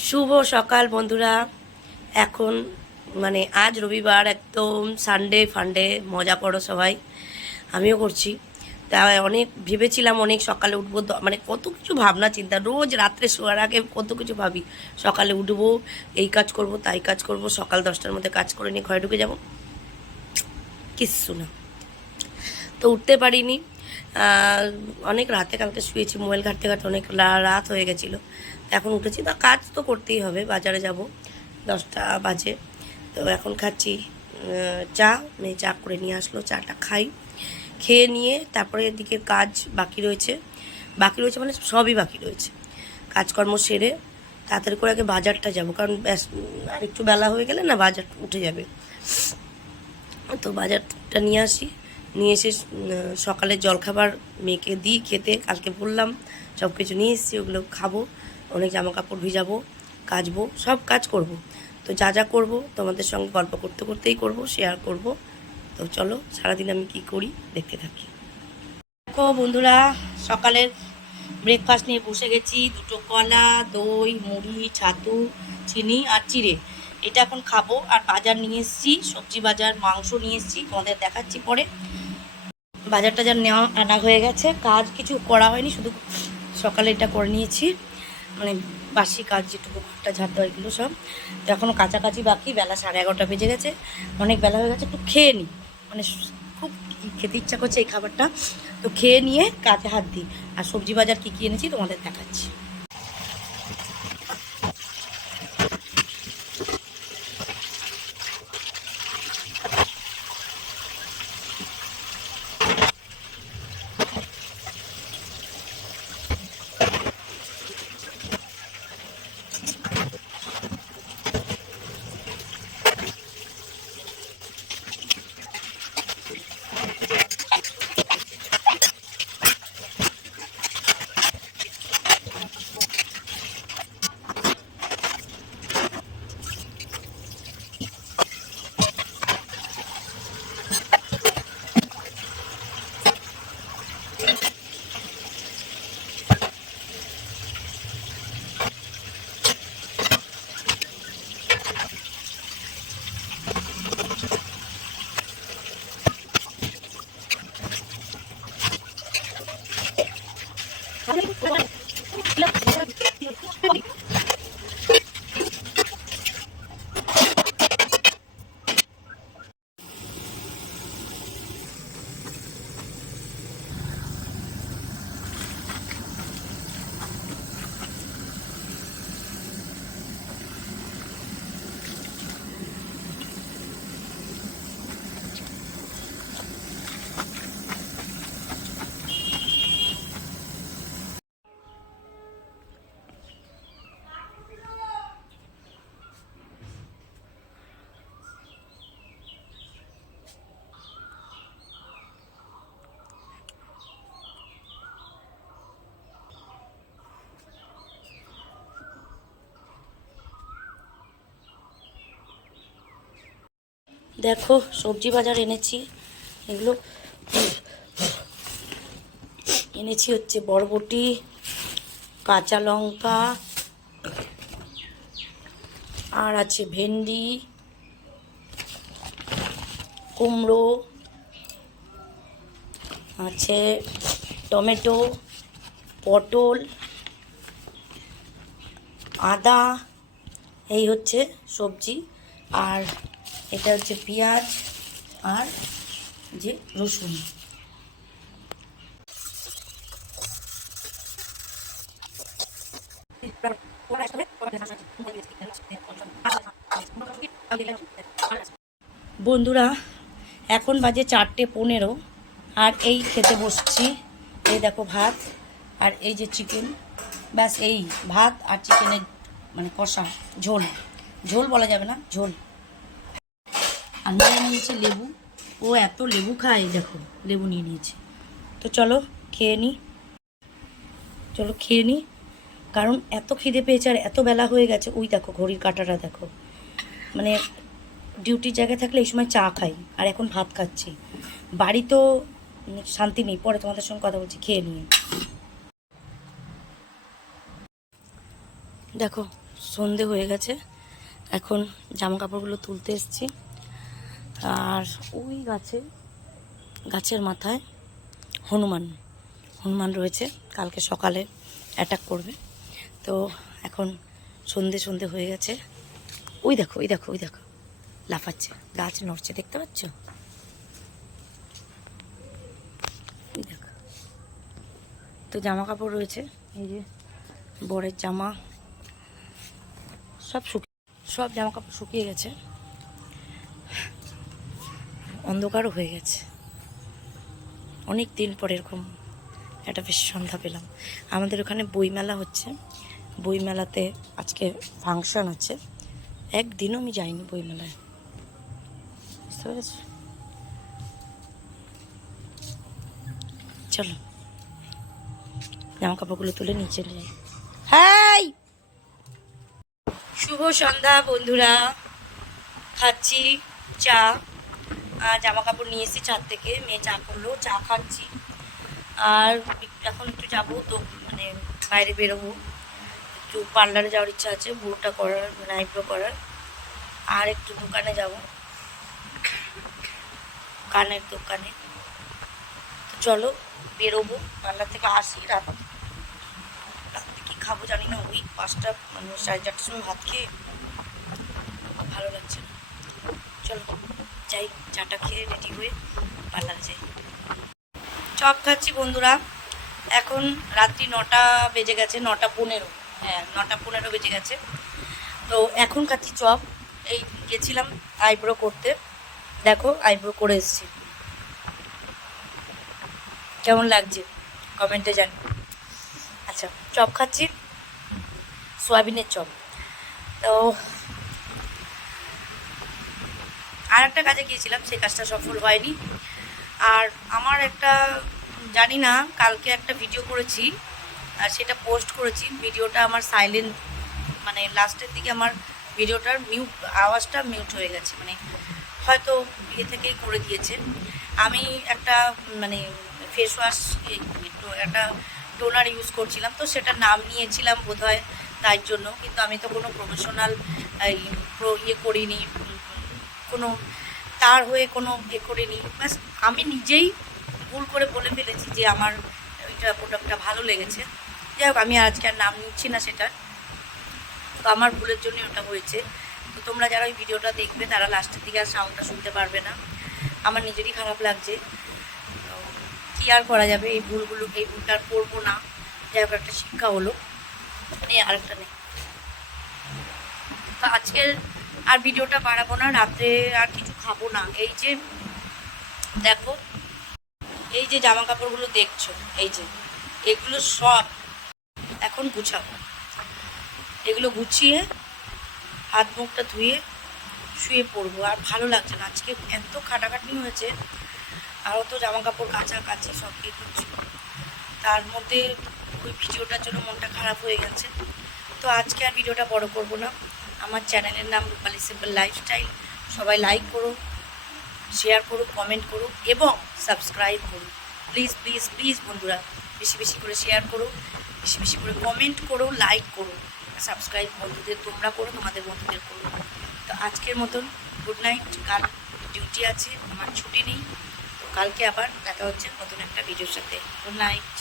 শুভ সকাল বন্ধুরা। এখন মানে আজ রবিবার, একদম সানডে ফান্ডে মজা করো সবাই। আমিও করছি। তা অনেক ভেবেছিলাম অনেক সকালে উঠবো। মানে কত কিছু ভাবনা চিন্তা, রোজ রাত্রে শোয়ার আগে কত কিছু ভাবি। সকালে উঠবো, এই কাজ করব, তাই কাজ করব, সকাল দশটার মধ্যে কাজ করে নিয়ে ঘরে ঢুকে যাব। কিচ্ছু না। তো উঠতে পারিনি। অনেক রাতে কালকে শুয়েছি, মোবাইল ঘাটতে ঘাটতে অনেক রাত হয়ে গেছিল। এখন উঠেছি তা কাজ তো করতেই হবে, বাজারে যাব, দশটা বাজে। তো এখন খাচ্ছি চা, মেয়ে চা করে নিয়ে আসলো, চাটা খাই, খেয়ে নিয়ে তারপরে এদিকে কাজ বাকি রয়েছে। বাকি রয়েছে মানে সবই বাকি রয়েছে। কাজকর্ম সেরে তাড়াতাড়ি করে আগে বাজারটা যাব, কারণ ব্যাস আর একটু বেলা হয়ে গেলে না বাজার উঠে যাবে। তো বাজারটা নিয়ে আসি, নিয়ে এসে সকালে জলখাবার মেয়েকে দিই খেতে, কালকে বললাম সব কিছু নিয়ে এসেছি, ওগুলো খাব। অনেক জামা কাপড় ভিজাবো, কাচবো, সব কাজ করব। তো যা যা করব তোমাদের সঙ্গে গল্প করতে করতেই করব শেয়ার করব। তো চলো, সারাদিন আমি কি করি দেখতে থাকি। দেখো বন্ধুরা, সকালের ব্রেকফাস্ট নিয়ে বসে গেছি। দুটো কলা, দই, মুড়ি, ছাতু, চিনি আর চিড়ে। এটা এখন খাব আর বাজার নিয়ে এসেছি, সবজি বাজার, মাংস নিয়ে এসেছি। তোমাদের দেখাচ্ছি পরে। বাজার টাজার নেওয়া আনা হয়ে গেছে। কাজ কিছু করা হয়নি, শুধু সকালে এটা করে নিয়েছি। মানে বাসি কাজ যেটুকু ঘরটা ঝাড় দেওয়া এগুলো সব। তো এখনও কাছাকাছি বাকি, বেলা সাড়ে এগারোটা বেজে গেছে। অনেক বেলা হয়ে গেছে, একটু খেয়ে নিই মানে খুব খেতে ইচ্ছা করছে এই খাবারটা। তো খেয়ে নিয়ে কাজে হাত দিই। আর সবজি বাজার কী কী এনেছি তোমাদের দেখাচ্ছি। দেখো, সবজি বাজার এনেছি। এগুলো এনেছি হচ্ছে বরবটি, কাঁচা লঙ্কা, আর আছে ভেন্ডি, কুমড়ো, আছে টমেটো, পটল, আদা, এই হচ্ছে সবজি। আর এটা হচ্ছে পেঁয়াজ আর যে রসুন। বন্ধুরা, এখন বাজে চারটে পনেরো আর এই খেতে বসছি। এই দেখো ভাত আর এই যে চিকেন ব্যাস এই ভাত আর চিকেনের মানে কষা, ঝোল। ঝোল বলা যাবে না, ঝোল। নিয়ে নিয়েছে লেবু। ও এত লেবু খায়, দেখো, লেবু নিয়ে নিয়েছে। তো চলো, খেয়ে নিই চলো, খেয়ে নিই কারণ এত খিদে পেয়েছে আর এত বেলা হয়ে গেছে। ওই দেখো, ঘড়ির কাঁটাটা দেখো। মানে ডিউটির জায়গায় থাকলে এই সময় চা খাই, আর এখন ভাত খাচ্ছি। বাড়ি তো শান্তি নেই, পরে তোমাদের সঙ্গে কথা বলছি, খেয়ে নিয়ে। দেখো, সন্ধে হয়ে গেছে। এখন জামা কাপড়গুলো তুলতে এসেছি। আর ওই গাছে, গাছের মাথায় হনুমান হনুমান রয়েছে। কালকে সকালে অ্যাটাক করবে। তো এখন সন্ধে সন্ধে হয়ে গেছে। ওই দেখো ওই দেখো ওই দেখো। লাফাচ্ছে, গাছ নড়ছে, দেখতে পাচ্ছ? ওই দেখো। তো জামা কাপড় রয়েছে, এই যে বরের জামা। সব শুকিয়ে, সব জামা কাপড় শুকিয়ে গেছে। অন্ধকারও হয়ে গেছে। অনেক দিন পর এরকম একটা বেশ সন্ধ্যা পেলাম। আমাদের ওখানে বইমেলা হচ্ছে। বইমেলাতে আজকে ফাংশন আছে। একদিনও আমি যাইনি বইমেলায়। বুঝতে পেরেছ? চলো। জামা কাপড়গুলো তুলে নিচে নিয়ে যাই। হাই! শুভ সন্ধ্যা বন্ধুরা। খাচ্ছি চা। জামা কাপড় নিয়ে এসেছি ছাদ থেকে, মেয়ে চা করল, চা খাচ্ছি। আর এখন একটু যাব, তো মানে বাইরে বেরোবো। একটু পার্লারে যাওয়ার ইচ্ছা আছে, বুড়োটা করার মানে আইব্রো করার। আর একটু দোকানে যাব। কানের দোকানে। তো চলো, বেরোবো, পার্লার থেকে আসি রাত। কি খাব জানি না, ওই পাঁচটা মানে সাড়ে চারটার সময় ভাত খেয়ে ভালো লাগছে না। চলো। যাই, চাটা খেয়ে রেডি হয়ে পার্লারে যাই। চপ খাচ্ছি বন্ধুরা। এখন রাত্রি নটা বেজে গেছে, নটা পনেরো। হ্যাঁ নটা পনেরো বেজে গেছে। তো এখন খাচ্ছি চপ। এই গেছিলাম আইব্রো করতে। দেখো, আইব্রো করে এসেছি। কেমন লাগছে? কমেন্টে জানি। আচ্ছা চপ খাচ্ছি। সয়াবিনের চপ। তো আর একটা কাজে গিয়েছিলাম, সেই কাজটা সফল হয়নি। আর আমার একটা, জানি না, কালকে একটা ভিডিও করেছি, আর সেটা পোস্ট করেছি। ভিডিওটা আমার সাইলেন্ট মানে লাস্টের দিকে আমার ভিডিওটার মিউট আওয়াজটা মিউট হয়ে গেছে। মানে হয়তো ইয়ে থেকেই করে দিয়েছে। আমি একটা মানে ফেস ওয়াশ একটা টোনার ইউজ করছিলাম, তো সেটা নাম নিয়েছিলাম বোধহয় তাই জন্য, কিন্তু আমি তো কোনো প্রফেশনাল ইয়ে করিনি। কোনো তার হয়ে কোনো এ করিনি। ব্যাস, আমি নিজেই ভুল করে বলে ফেলেছি যে আমার ওইটা প্রোডাক্টটা ভালো লেগেছে। যাই হোক, আমি আজকে আর নাম নিচ্ছি না সেটা তো আমার ভুলের জন্যই ওটা হয়েছে। তো তোমরা যারা ওই ভিডিওটা দেখবে, তারা লাস্টের দিকে আর সাউন্ডটা শুনতে পারবে না। আমার নিজেরই খারাপ লাগছে। কী আর করা যাবে? এই ভুলগুলো, এই ভুলটা আর করব না। যাই হোক, একটা শিক্ষা হলো। নেই আরেকটা নেই। তো আজকের আর ভিডিওটা বাড়াবো না, রাত্রে আর কিছু খাব না। এই যে, দেখো, এই যে জামা কাপড়গুলো দেখছ, এই যে, এগুলো সব এখন গুছাবো। এগুলো গুছিয়ে হাত মুখটা ধুয়ে শুয়ে পড়ব, আর ভালো লাগছে না। আজকে এত খাটাখাটনি হয়েছে আরও তো জামা কাপড় কাচা কাচি সব ইয়ে করছি তার মধ্যে ওই ভিডিওটার জন্য মনটা খারাপ হয়ে গেছে। তো আজকে আর ভিডিওটা বড় করব না। আমার চ্যানেলের নাম রূপালি সিম্পল লাইফস্টাইল। সবাই লাইক করো শেয়ার করো কমেন্ট করো এবং সাবস্ক্রাইব করো। প্লিজ প্লিজ প্লিজ বন্ধুরা, বেশি বেশি করে শেয়ার করো, বেশি বেশি করে কমেন্ট করো লাইক করো। সাবস্ক্রাইব বন্ধুদের তোমরা করো, তোমাদের বন্ধুদের করো। তো আজকের মতন গুড নাইট কাল ডিউটি আছে, আমার ছুটি নেই। তো কালকে আবার দেখা হচ্ছে নতুন একটা ভিডিওর সাথে। Good night